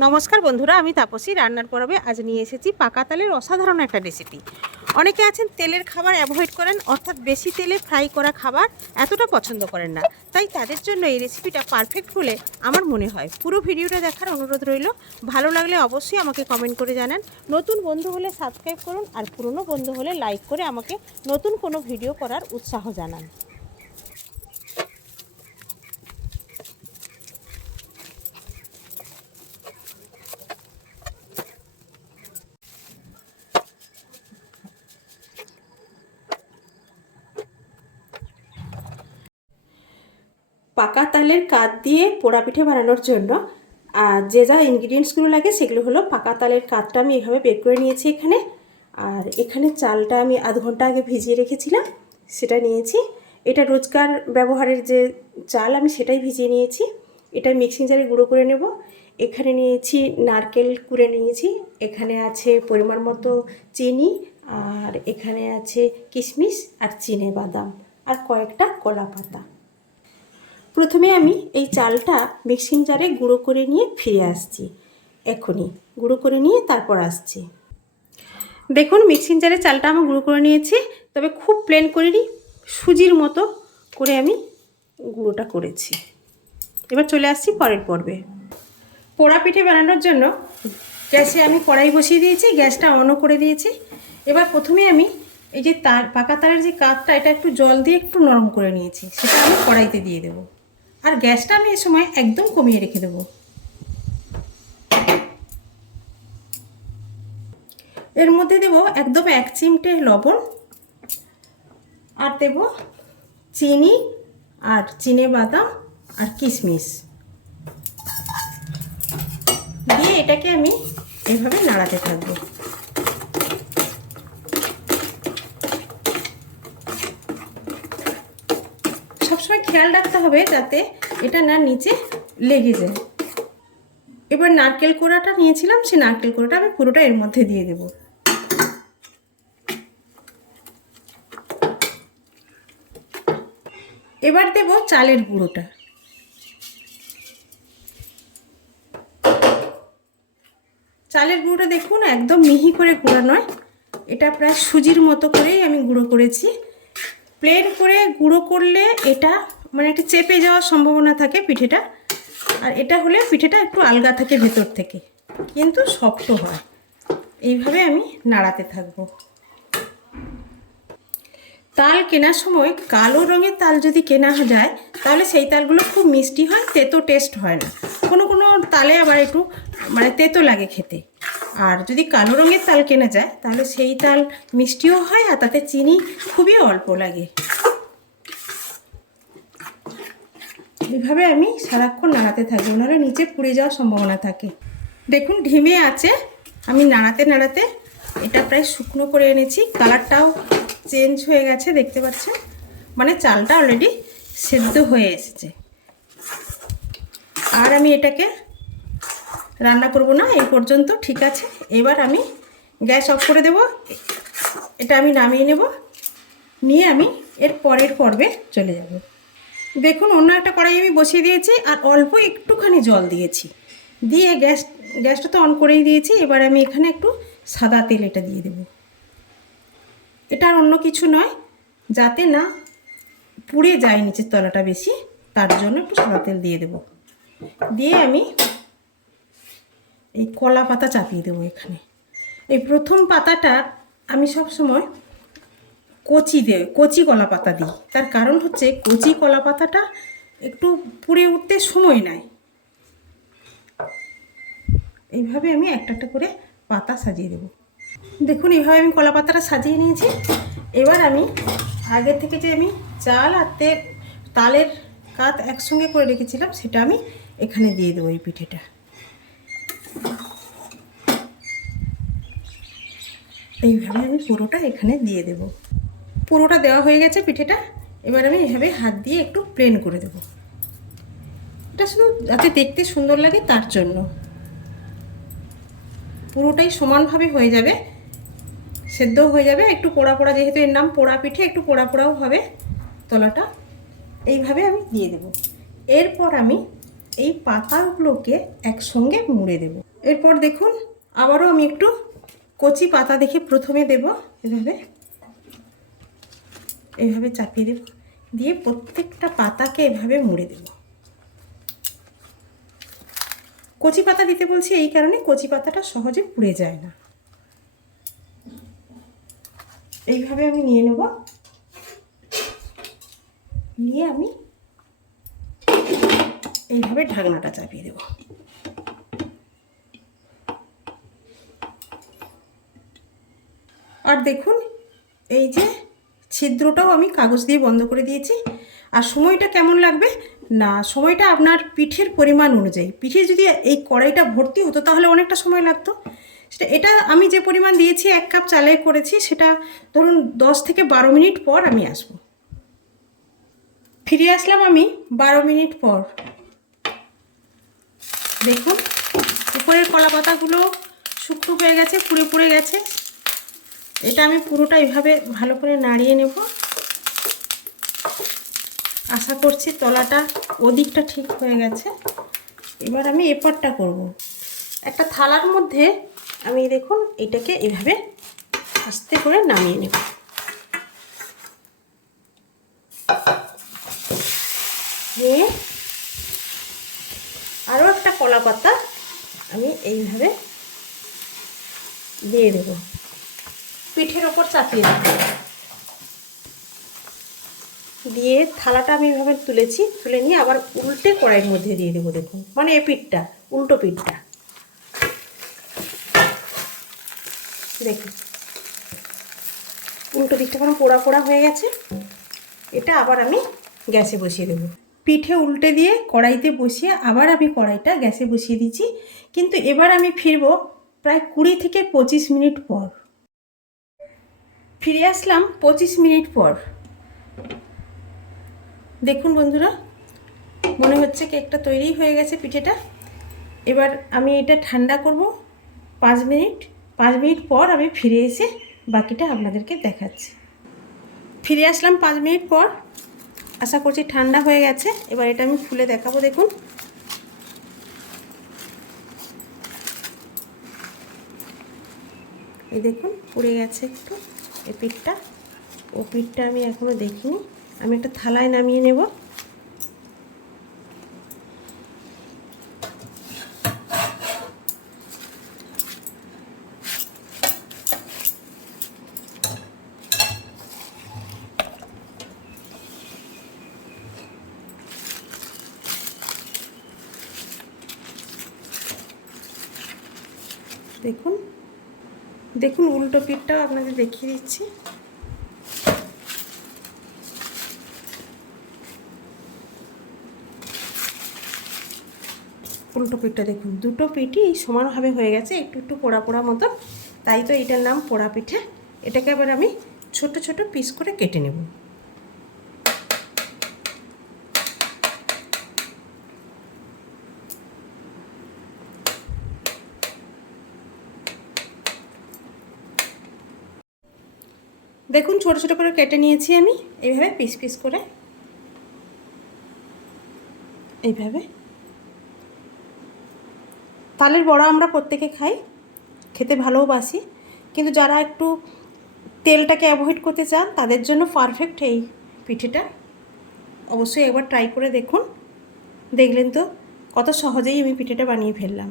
নমস্কার বন্ধুরা, আমি তাপসী রান্নার পর্বে আজ নিয়ে এসেছি পাকা তালের অসাধারণ একটা রেসিপি। অনেকে আছেন তেলের খাবার অ্যাভয়েড করেন, অর্থাৎ বেশি তেলে ফ্রাই করা খাবার এতটা পছন্দ করেন না। তাই তাদের জন্য এই রেসিপিটা পারফেক্ট বলে আমার মনে হয়। পুরো ভিডিওটা দেখার অনুরোধ রইল। ভালো লাগলে অবশ্যই আমাকে কমেন্ট করে জানান। নতুন বন্ধু হলে সাবস্ক্রাইব করুন, আর পুরনো বন্ধু হলে লাইক করে আমাকে নতুন কোনো ভিডিও করার উৎসাহ জানান। পাকা তালের কাঠ দিয়ে পোড়া পিঠে বানানোর জন্য যে যা ইনগ্রিডিয়েন্টসগুলো লাগে সেগুলো হলো, পাকা তালের কাঠটা আমি এভাবে বের করে নিয়েছি এখানে। আর এখানে চালটা আমি আধ ঘন্টা আগে ভিজিয়ে রেখেছিলাম, সেটা নিয়েছি। এটা রোজকার ব্যবহারের যে চাল, আমি সেটাই ভিজিয়ে নিয়েছি। এটা মিক্সিং জারে গুঁড়ো করে নেব। এখানে নিয়েছি নারকেল কুড়ে নিয়েছি, এখানে আছে পরিমাণ মতো চিনি, আর এখানে আছে কিশমিশ আর চিনেবাদাম আর কয়েকটা কলা পাতা। প্রথমে আমি এই চালটা মিক্সিং জারে গুঁড়ো করে নিয়ে ফিরে আসছি। এখনই গুঁড়ো করে নিয়ে তারপর আসছি। দেখুন, মিক্সিং জারে চালটা আমি গুঁড়ো করে নিয়েছি, তবে খুব প্লেন করিনি, সুজির মতো করে আমি গুঁড়োটা করেছি। এবার চলে আসছি পরের পর্বে। পোড়া পিঠে বানানোর জন্য গ্যাসে আমি কড়াই বসিয়ে দিয়েছি, গ্যাসটা অনও করে দিয়েছি। এবার প্রথমে আমি এই যে পাকা তালের যে কাঠটা, এটা একটু জল দিয়ে একটু নরম করে নিয়েছি, সেটা আমি কড়াইতে দিয়ে দেবো। আর গ্যাসটা আমি এই সময় একদম কমিয়ে রেখে দেবো। এর মধ্যে দেব একদম 1 চিমটে লবণ, আর দেব চিনি আর চিনেবাদাম আর কিশমিশ দিয়ে এটাকে আমি এভাবে নাড়াতে থাকবো। সবসময় খেয়াল রাখতে হবে যাতে এটা না নিচে লেগে যায়। এবার নারকেল কোড়াটা নিয়েছিলাম, সেই নারকেল কোড়াটা আমি পুরোটা এর মধ্যে দিয়ে দেব। এবার দেব চালের গুঁড়োটা। চালের গুঁড়োটা দেখুন, একদম মিহি করে গুঁড়ো নয়, এটা প্রায় সুজির মতো করেই আমি গুঁড়ো করেছি। প্লেন করে গুঁড়ো করলে এটা মানে একটা চেপে যাওয়ার সম্ভাবনা থাকে পিঠেটা, আর এটা হলে পিঠেটা একটু আলগা থাকে ভেতর থেকে, কিন্তু শক্ত হয়। এইভাবে আমি নাড়াতে থাকবো। তাল কেনার সময় কালো রঙের তাল যদি কেনা যায়, তাহলে সেই তালগুলো খুব মিষ্টি হয়, তেতো টেস্ট হয় না। কোনো কোনো তালে আবার একটু মানে তেতো লাগে খেতে। আর যদি কালো রঙের তাল কেনা যায়, তাহলে সেই তাল মিষ্টিও হয়, আর তাতে চিনি খুবই অল্প লাগে। এইভাবে আমি সারাক্ষণ নাড়াতে থাকবো, নাহলে নিচে পুড়ে যাওয়ার সম্ভাবনা থাকে। দেখুন, ঢিমে আছে, আমি নাড়াতে নাড়াতে এটা প্রায় শুকনো করে এনেছি। কালারটাও চেঞ্জ হয়ে গেছে, দেখতে পাচ্ছেন, মানে চালটা অলরেডি সেদ্ধ হয়ে এসেছে। আর আমি এটাকে রান্না করব না, এই পর্যন্ত ঠিক আছে। এবার আমি গ্যাস অফ করে দেব। এটা আমি নামিয়ে নেব, নিয়ে আমি এর পরের পর্বে চলে যাব। দেখুন, অন্য একটা কড়াই আমি বসিয়ে দিয়েছি, আর অল্প একটুখানি জল দিয়েছি, দিয়ে গ্যাসটা তো অন করেই দিয়েছি। এবার আমি এখানে একটু সাদা তেল এটা দিয়ে দেব। এটা আর অন্য কিছু নয়, যাতে না পুড়ে যায় নিচের তলাটা বেশি, তার জন্য একটু সাদা তেল দিয়ে দেব। দিয়ে আমি এই কলা পাতা চাপিয়ে দেবো এখানে। এই প্রথম পাতাটা আমি সব সময় কচি কলা পাতা দিই। তার কারণ হচ্ছে, কচি কলা পাতাটা একটু পুড়ে উঠতে সময় নেয়। এইভাবে আমি একটা একটা করে পাতা সাজিয়ে দেবো। দেখুন, এইভাবে আমি কলা পাতাটা সাজিয়ে নিয়েছি। এবার আমি আগে থেকে যে আমি চাল আর তালের কাঠ একসঙ্গে করে রেখেছিলাম, সেটা আমি এখানে দিয়ে দেবো। এই পিঠেটা এইভাবে আমি পুরোটা এখানে দিয়ে দেব। পুরোটা দেওয়া হয়ে গেছে পিঠেটা। এবার আমি এভাবে হাত দিয়ে একটু প্লেন করে দেব। এটা শুধু যাতে দেখতে সুন্দর লাগে তার জন্য। পুরোটাই সমানভাবে হয়ে যাবে, সেদ্ধ হয়ে যাবে। একটু পোড়া পোড়া, যেহেতু এর নাম পোড়া পিঠে, একটু পোড়া পোড়াও হবে তলাটা। এইভাবে আমি দিয়ে দেব। এরপর আমি এই পাতাগুলোকে একসঙ্গে মুড়ে দেব। এরপর দেখুন আবারও আমি একটু কচি পাতা দেখে প্রথমে দেব, এইভাবে চাপিয়ে দেব, দিয়ে প্রত্যেকটা পাতাকে এভাবে মুড়ে দেব। কচি পাতা দিতে বলছি এই কারণে, কচি পাতাটা সহজে পুড়ে যায় না। এইভাবে আমি নিয়ে নেব, নিয়ে আমি এইভাবে ঢাকনাটা চাপিয়ে দেব। আর দেখুন এই যে ছিদ্রটাও আমি কাগজ দিয়ে বন্ধ করে দিয়েছি। আর সময়টা কেমন লাগবে না, সময়টা আপনার পিঠের পরিমাণ অনুযায়ী। পিঠে যদি এই কড়াইটা ভর্তি হতো তাহলে অনেকটা সময় লাগতো। এটা আমি যে পরিমাণ দিয়েছি 1 কাপ চালে করেছি, সেটা ধরুন 10 থেকে 12 মিনিট পর আমি আসব। ফিরে আসলাম আমি 12 মিনিট পর। দেখুন উপরের কলা পাতাগুলো শুকনো হয়ে গেছে, পুড়ে পুড়ে গেছে। এটা আমি পুরোটা এইভাবে ভালো করে নাড়িয়ে নেব। আশা করছি তলাটা ওদিকটা ঠিক হয়ে গেছে। এবার আমি এপারটা করব। একটা থালার মধ্যে আমি দেখুন এটাকে এইভাবে আস্তে করে নামিয়ে নেব। নিয়ে আরও একটা কলা পাতা আমি এইভাবে দিয়ে দেব, পিঠের ওপর চাপিয়ে দেব। দিয়ে থালাটা আমি এইভাবে তুলেছি, তুলে নিয়ে আবার উল্টে কড়াইয়ের মধ্যে দিয়ে দেবো। দেখুন মানে এই পিঠটা, উল্টো পিঠটা দেখুন, উল্টো দিকটা কোনো পোড়া পোড়া হয়ে গেছে। এটা আবার আমি গ্যাসে বসিয়ে দেবো। পিঠে উল্টে দিয়ে কড়াইতে বসিয়ে আবার আমি কড়াইটা গ্যাসে বসিয়ে দিচ্ছি। কিন্তু এবার আমি ফিরবো প্রায় 20 থেকে 25 মিনিট পর। ফিরে আসলাম 25 মিনিট পর। দেখুন বন্ধুরা, মনে হচ্ছে কেকটা তৈরি হয়ে গেছে পিঠেটা। এবার আমি এটা ঠান্ডা করব 5 মিনিট। 5 মিনিট পর আমি ফিরে এসে বাকিটা আপনাদেরকে দেখাচ্ছি। ফিরে আসলাম 5 মিনিট পর। আশা করছি ঠান্ডা হয়ে গেছে। এবার এটা আমি খুলে দেখাবো। দেখুন এই দেখুন পুড়ে গেছে একটু এই পিঠটা। ও পিঠটা আমি এখনও দেখিনি। আমি একটা থালায় নামিয়ে নেব। দেখুন দেখুন উল্টো পিঠটাও আপনাদের দেখিয়ে দিচ্ছি। উল্টো পিঠটা দেখুন, দুটো পিঠই সমানভাবে হয়ে গেছে, একটু একটু পোড়া পোড়া মতো। তাই তো এটার নাম পোড়া পিঠে। এটাকে আবার আমি ছোট ছোট পিস করে কেটে নেব। দেখুন ছোট ছোট করে কেটে নিয়েছি আমি এইভাবে পিস পিস করে। এইভাবে তালের বড়া আমরা প্রত্যেকে খাই, খেতে ভালোবাসি। কিন্তু যারা একটু তেলটাকে অ্যাভয়েড করতে চান তাদের জন্য পারফেক্ট এই পিঠেটা। অবশ্যই একবার ট্রাই করে দেখুন। দেখলেন তো কত সহজেই আমি পিঠেটা বানিয়ে ফেললাম।